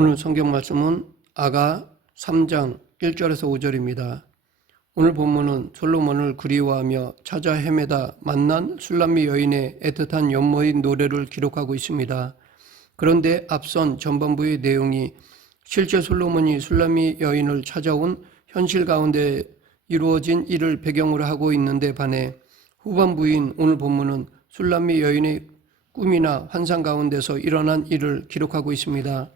오늘 성경 말씀은 아가 3장 1절에서 5절입니다. 오늘 본문은 솔로몬을 그리워하며 찾아 헤매다 만난 술람미 여인의 애틋한 연모의 노래를 기록하고 있습니다. 그런데 앞선 전반부의 내용이 실제 솔로몬이 술람미 여인을 찾아온 현실 가운데 이루어진 일을 배경으로 하고 있는데 반해 후반부인 오늘 본문은 술람미 여인의 꿈이나 환상 가운데서 일어난 일을 기록하고 있습니다.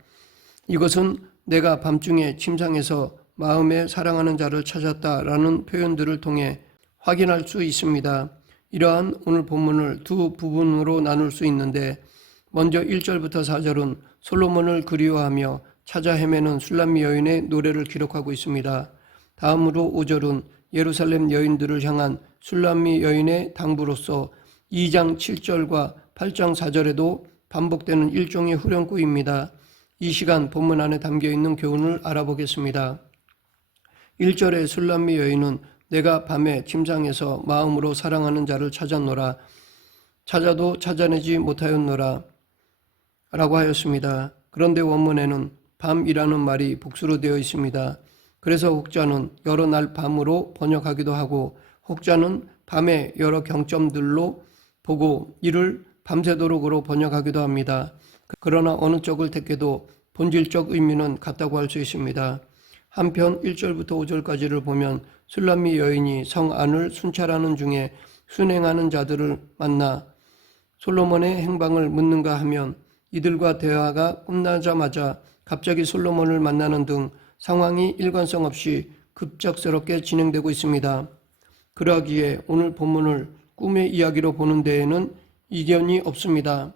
이것은 내가 밤중에 침상에서 마음에 사랑하는 자를 찾았다라는 표현들을 통해 확인할 수 있습니다. 이러한 오늘 본문을 두 부분으로 나눌 수 있는데 먼저 1절부터 4절은 솔로몬을 그리워하며 찾아 헤매는 술람미 여인의 노래를 기록하고 있습니다. 다음으로 5절은 예루살렘 여인들을 향한 술람미 여인의 당부로서 2장 7절과 8장 4절에도 반복되는 일종의 후렴구입니다. 이 시간 본문 안에 담겨있는 교훈을 알아보겠습니다. 1절의 술람미 여인은 내가 밤에 침상에서 마음으로 사랑하는 자를 찾았노라 찾아도 찾아내지 못하였노라 라고 하였습니다. 그런데 원문에는 밤이라는 말이 복수로 되어 있습니다. 그래서 혹자는 여러 날 밤으로 번역하기도 하고 혹자는 밤의 여러 경점들로 보고 이를 밤새도록으로 번역하기도 합니다. 그러나 어느 쪽을 택해도 본질적 의미는 같다고 할 수 있습니다. 한편 1절부터 5절까지를 보면 술람미 여인이 성 안을 순찰하는 중에 순행하는 자들을 만나 솔로몬의 행방을 묻는가 하면 이들과 대화가 끝나자마자 갑자기 솔로몬을 만나는 등 상황이 일관성 없이 급작스럽게 진행되고 있습니다. 그러기에 오늘 본문을 꿈의 이야기로 보는 데에는 이견이 없습니다.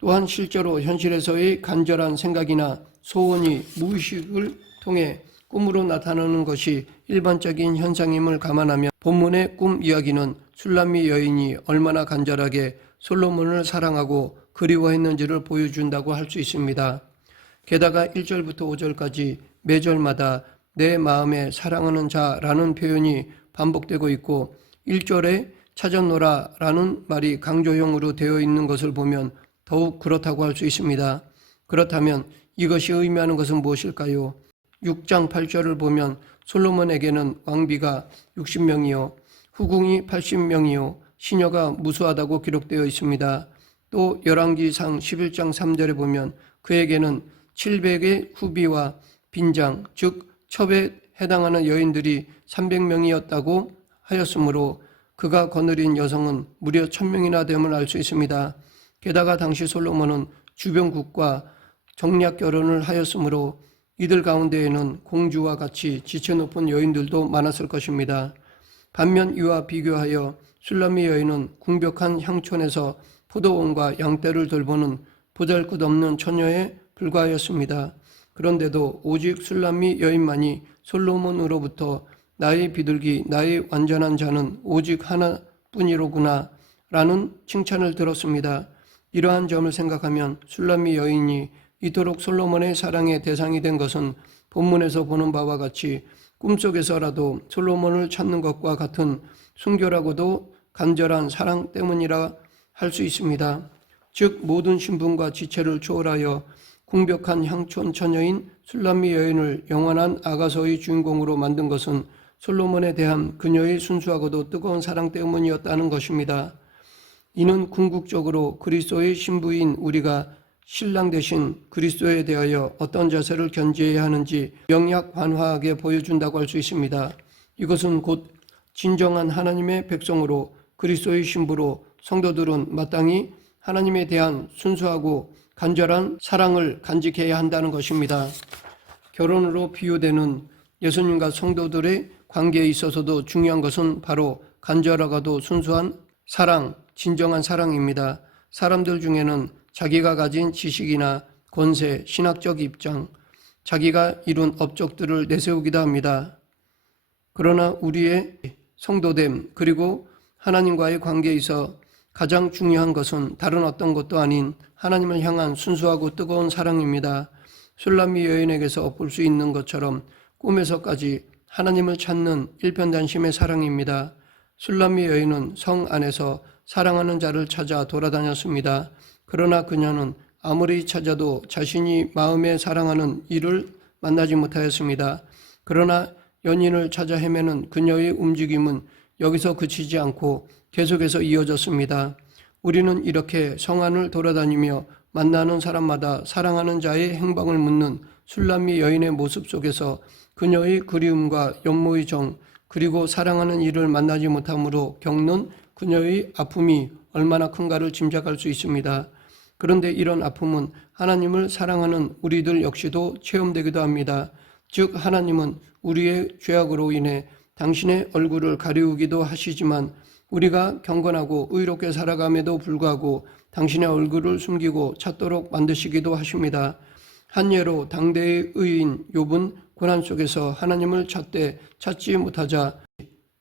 또한 실제로 현실에서의 간절한 생각이나 소원이 무의식을 통해 꿈으로 나타나는 것이 일반적인 현상임을 감안하면 본문의 꿈 이야기는 술람미 여인이 얼마나 간절하게 솔로몬을 사랑하고 그리워했는지를 보여준다고 할 수 있습니다. 게다가 1절부터 5절까지 매절마다 내 마음에 사랑하는 자라는 표현이 반복되고 있고 1절에 찾았노라 라는 말이 강조형으로 되어 있는 것을 보면 더욱 그렇다고 할 수 있습니다. 그렇다면 이것이 의미하는 것은 무엇일까요? 6장 8절을 보면 솔로몬에게는 왕비가 60명이요 후궁이 80명이요 시녀가 무수하다고 기록되어 있습니다. 또 열왕기상 11장 3절에 보면 그에게는 700의 후비와 빈장 즉 첩에 해당하는 여인들이 300명이었다고 하였으므로 그가 거느린 여성은 무려 1000명이나 됨을 알 수 있습니다. 게다가 당시 솔로몬은 주변국과 정략 결혼을 하였으므로 이들 가운데에는 공주와 같이 지체 높은 여인들도 많았을 것입니다. 반면 이와 비교하여 술람미 여인은 궁벽한 향촌에서 포도원과 양떼를 돌보는 보잘것없는 처녀에 불과하였습니다. 그런데도 오직 술람미 여인만이 솔로몬으로부터 나의 비둘기, 나의 완전한 자는 오직 하나뿐이로구나 라는 칭찬을 들었습니다. 이러한 점을 생각하면 술람미 여인이 이토록 솔로몬의 사랑의 대상이 된 것은 본문에서 보는 바와 같이 꿈속에서라도 솔로몬을 찾는 것과 같은 순결하고도 간절한 사랑 때문이라 할 수 있습니다. 즉 모든 신분과 지체를 초월하여 궁벽한 향촌 처녀인 술람미 여인을 영원한 아가서의 주인공으로 만든 것은 솔로몬에 대한 그녀의 순수하고도 뜨거운 사랑 때문이었다는 것입니다. 이는 궁극적으로 그리스도의 신부인 우리가 신랑 되신 그리스도에 대하여 어떤 자세를 견지해야 하는지 명약환화하게 보여준다고 할 수 있습니다. 이것은 곧 진정한 하나님의 백성으로 그리스도의 신부로 성도들은 마땅히 하나님에 대한 순수하고 간절한 사랑을 간직해야 한다는 것입니다. 결혼으로 비유되는 예수님과 성도들의 관계에 있어서도 중요한 것은 바로 간절하고도 순수한 사랑, 진정한 사랑입니다. 사람들 중에는 자기가 가진 지식이나 권세, 신학적 입장, 자기가 이룬 업적들을 내세우기도 합니다. 그러나 우리의 성도됨 그리고 하나님과의 관계에 있어 가장 중요한 것은 다른 어떤 것도 아닌 하나님을 향한 순수하고 뜨거운 사랑입니다. 술람미 여인에게서 볼 수 있는 것처럼 꿈에서까지 하나님을 찾는 일편단심의 사랑입니다. 술람미 여인은 성 안에서 사랑하는 자를 찾아 돌아다녔습니다. 그러나 그녀는 아무리 찾아도 자신이 마음에 사랑하는 이를 만나지 못하였습니다. 그러나 연인을 찾아 헤매는 그녀의 움직임은 여기서 그치지 않고 계속해서 이어졌습니다. 우리는 이렇게 성안을 돌아다니며 만나는 사람마다 사랑하는 자의 행방을 묻는 술람미 여인의 모습 속에서 그녀의 그리움과 연모의 정, 그리고 사랑하는 이를 만나지 못함으로 겪는 그녀의 아픔이 얼마나 큰가를 짐작할 수 있습니다. 그런데 이런 아픔은 하나님을 사랑하는 우리들 역시도 체험되기도 합니다. 즉 하나님은 우리의 죄악으로 인해 당신의 얼굴을 가리우기도 하시지만 우리가 경건하고 의롭게 살아감에도 불구하고 당신의 얼굴을 숨기고 찾도록 만드시기도 하십니다. 한 예로 당대의 의인 욥은 고난 속에서 하나님을 찾되 찾지 못하자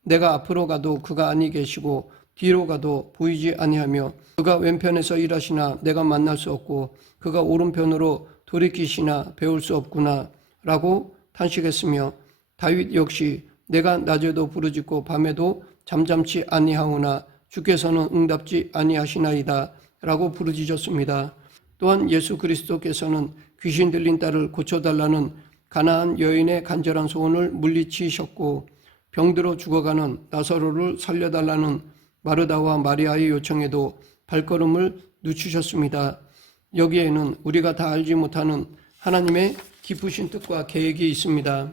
내가 앞으로 가도 그가 아니 계시고 뒤로 가도 보이지 아니하며 그가 왼편에서 일하시나 내가 만날 수 없고 그가 오른편으로 돌이키시나 배울 수 없구나 라고 탄식했으며 다윗 역시 내가 낮에도 부르짖고 밤에도 잠잠치 아니하오나 주께서는 응답지 아니하시나이다 라고 부르짖었습니다. 또한 예수 그리스도께서는 귀신 들린 딸을 고쳐달라는 가나안 여인의 간절한 소원을 물리치셨고 병들어 죽어가는 나사로를 살려달라는 마르다와 마리아의 요청에도 발걸음을 늦추셨습니다. 여기에는 우리가 다 알지 못하는 하나님의 깊으신 뜻과 계획이 있습니다.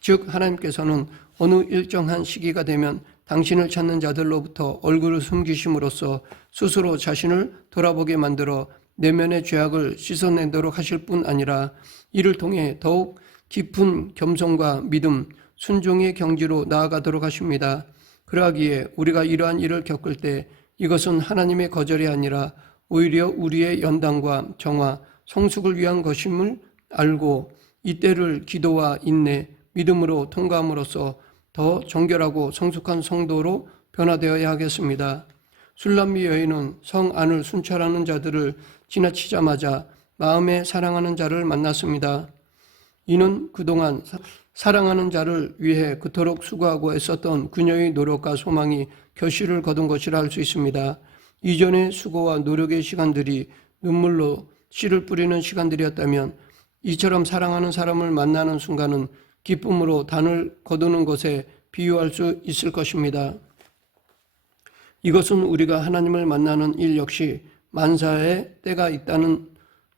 즉 하나님께서는 어느 일정한 시기가 되면 당신을 찾는 자들로부터 얼굴을 숨기심으로써 스스로 자신을 돌아보게 만들어 내면의 죄악을 씻어내도록 하실 뿐 아니라 이를 통해 더욱 깊은 겸손과 믿음, 순종의 경지로 나아가도록 하십니다. 그러하기에 우리가 이러한 일을 겪을 때 이것은 하나님의 거절이 아니라 오히려 우리의 연단과 정화, 성숙을 위한 것임을 알고 이때를 기도와 인내, 믿음으로 통과함으로써 더 정결하고 성숙한 성도로 변화되어야 하겠습니다. 술람미 여인은 성 안을 순찰하는 자들을 지나치자마자 마음에 사랑하는 자를 만났습니다. 이는 그동안 사랑하는 자를 위해 그토록 수고하고 애썼던 그녀의 노력과 소망이 결실을 거둔 것이라 할 수 있습니다. 이전의 수고와 노력의 시간들이 눈물로 씨를 뿌리는 시간들이었다면 이처럼 사랑하는 사람을 만나는 순간은 기쁨으로 단을 거두는 것에 비유할 수 있을 것입니다. 이것은 우리가 하나님을 만나는 일 역시 만사에 때가 있다는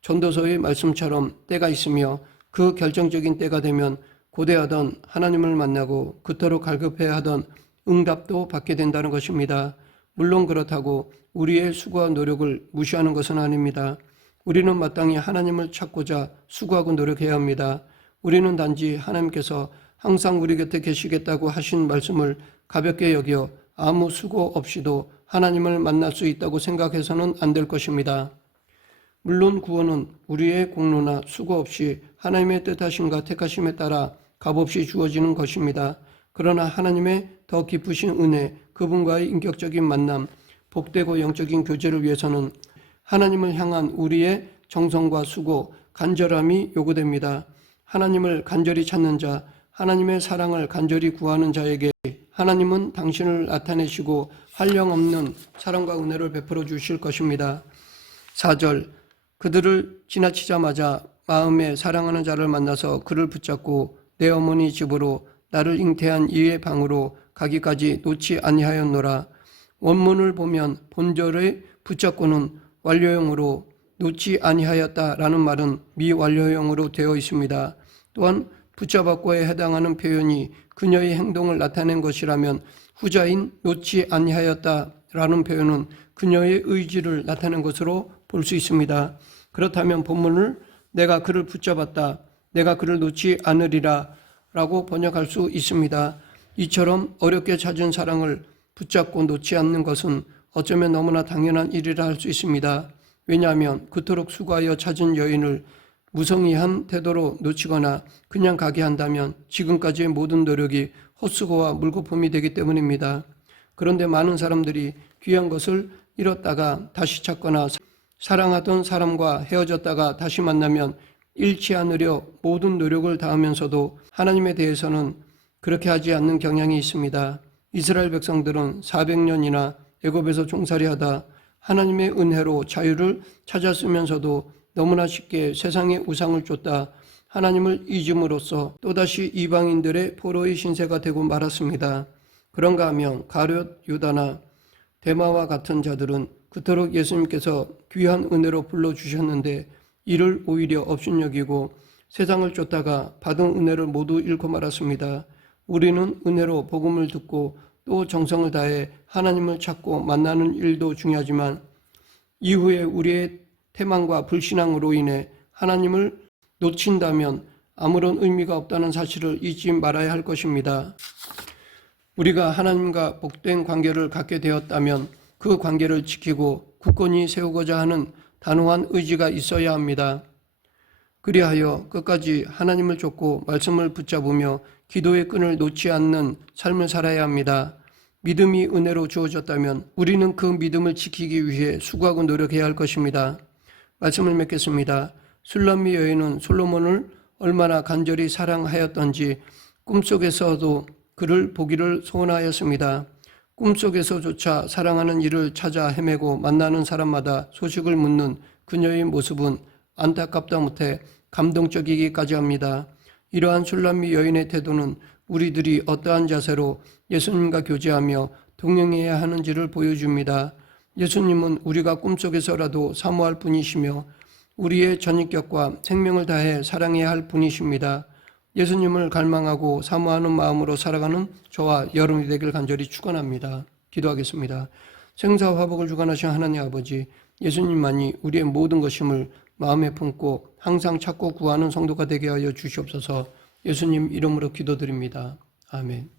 전도서의 말씀처럼 때가 있으며 그 결정적인 때가 되면 고대하던 하나님을 만나고 그토록 갈급해야 하던 응답도 받게 된다는 것입니다. 물론 그렇다고 우리의 수고와 노력을 무시하는 것은 아닙니다. 우리는 마땅히 하나님을 찾고자 수고하고 노력해야 합니다. 우리는 단지 하나님께서 항상 우리 곁에 계시겠다고 하신 말씀을 가볍게 여겨 아무 수고 없이도 하나님을 만날 수 있다고 생각해서는 안 될 것입니다. 물론 구원은 우리의 공로나 수고 없이 하나님의 뜻하심과 택하심에 따라 값없이 주어지는 것입니다. 그러나 하나님의 더 깊으신 은혜, 그분과의 인격적인 만남, 복되고 영적인 교제를 위해서는 하나님을 향한 우리의 정성과 수고, 간절함이 요구됩니다. 하나님을 간절히 찾는 자, 하나님의 사랑을 간절히 구하는 자에게 하나님은 당신을 나타내시고 한량없는 사랑과 은혜를 베풀어 주실 것입니다. 4절 그들을 지나치자마자 마음에 사랑하는 자를 만나서 그를 붙잡고 내 어머니 집으로 나를 잉태한 이의 방으로 가기까지 놓지 아니하였노라. 원문을 보면 본절의 붙잡고는 완료형으로 놓지 아니하였다라는 말은 미완료형으로 되어 있습니다. 또한 붙잡았고에 해당하는 표현이 그녀의 행동을 나타낸 것이라면 후자인 놓지 아니하였다라는 표현은 그녀의 의지를 나타낸 것으로 볼 수 있습니다. 그렇다면 본문을 내가 그를 붙잡았다, 내가 그를 놓지 않으리라 라고 번역할 수 있습니다. 이처럼 어렵게 찾은 사랑을 붙잡고 놓지 않는 것은 어쩌면 너무나 당연한 일이라 할 수 있습니다. 왜냐하면 그토록 수고하여 찾은 여인을 무성의한 태도로 놓치거나 그냥 가게 한다면 지금까지의 모든 노력이 헛수고와 물거품이 되기 때문입니다. 그런데 많은 사람들이 귀한 것을 잃었다가 다시 찾거나 사랑하던 사람과 헤어졌다가 다시 만나면 잃지 않으려 모든 노력을 다하면서도 하나님에 대해서는 그렇게 하지 않는 경향이 있습니다. 이스라엘 백성들은 400년이나 애굽에서 종살이하다 하나님의 은혜로 자유를 찾았으면서도 너무나 쉽게 세상의 우상을 쫓다 하나님을 잊음으로써 또다시 이방인들의 포로의 신세가 되고 말았습니다. 그런가 하면 가룟, 유다나 데마와 같은 자들은 그토록 예수님께서 귀한 은혜로 불러주셨는데 이를 오히려 업신여기고 세상을 쫓다가 받은 은혜를 모두 잃고 말았습니다. 우리는 은혜로 복음을 듣고 또 정성을 다해 하나님을 찾고 만나는 일도 중요하지만 이후에 우리의 태만과 불신앙으로 인해 하나님을 놓친다면 아무런 의미가 없다는 사실을 잊지 말아야 할 것입니다. 우리가 하나님과 복된 관계를 갖게 되었다면 그 관계를 지키고 굳건히 세우고자 하는 단호한 의지가 있어야 합니다. 그리하여 끝까지 하나님을 쫓고 말씀을 붙잡으며 기도의 끈을 놓지 않는 삶을 살아야 합니다. 믿음이 은혜로 주어졌다면 우리는 그 믿음을 지키기 위해 수고하고 노력해야 할 것입니다. 말씀을 맺겠습니다. 술람미 여인은 솔로몬을 얼마나 간절히 사랑하였던지 꿈속에서도 그를 보기를 소원하였습니다. 꿈속에서조차 사랑하는 이를 찾아 헤매고 만나는 사람마다 소식을 묻는 그녀의 모습은 안타깝다 못해 감동적이기까지 합니다. 이러한 술람미 여인의 태도는 우리들이 어떠한 자세로 예수님과 교제하며 동행해야 하는지를 보여줍니다. 예수님은 우리가 꿈속에서라도 사모할 분이시며 우리의 전인격과 생명을 다해 사랑해야 할 분이십니다. 예수님을 갈망하고 사모하는 마음으로 살아가는 저와 여러분이 되길 간절히 축원합니다. 기도하겠습니다. 생사화복을 주관하신 하나님 아버지, 예수님만이 우리의 모든 것임을 마음에 품고 항상 찾고 구하는 성도가 되게 하여 주시옵소서. 예수님 이름으로 기도드립니다. 아멘.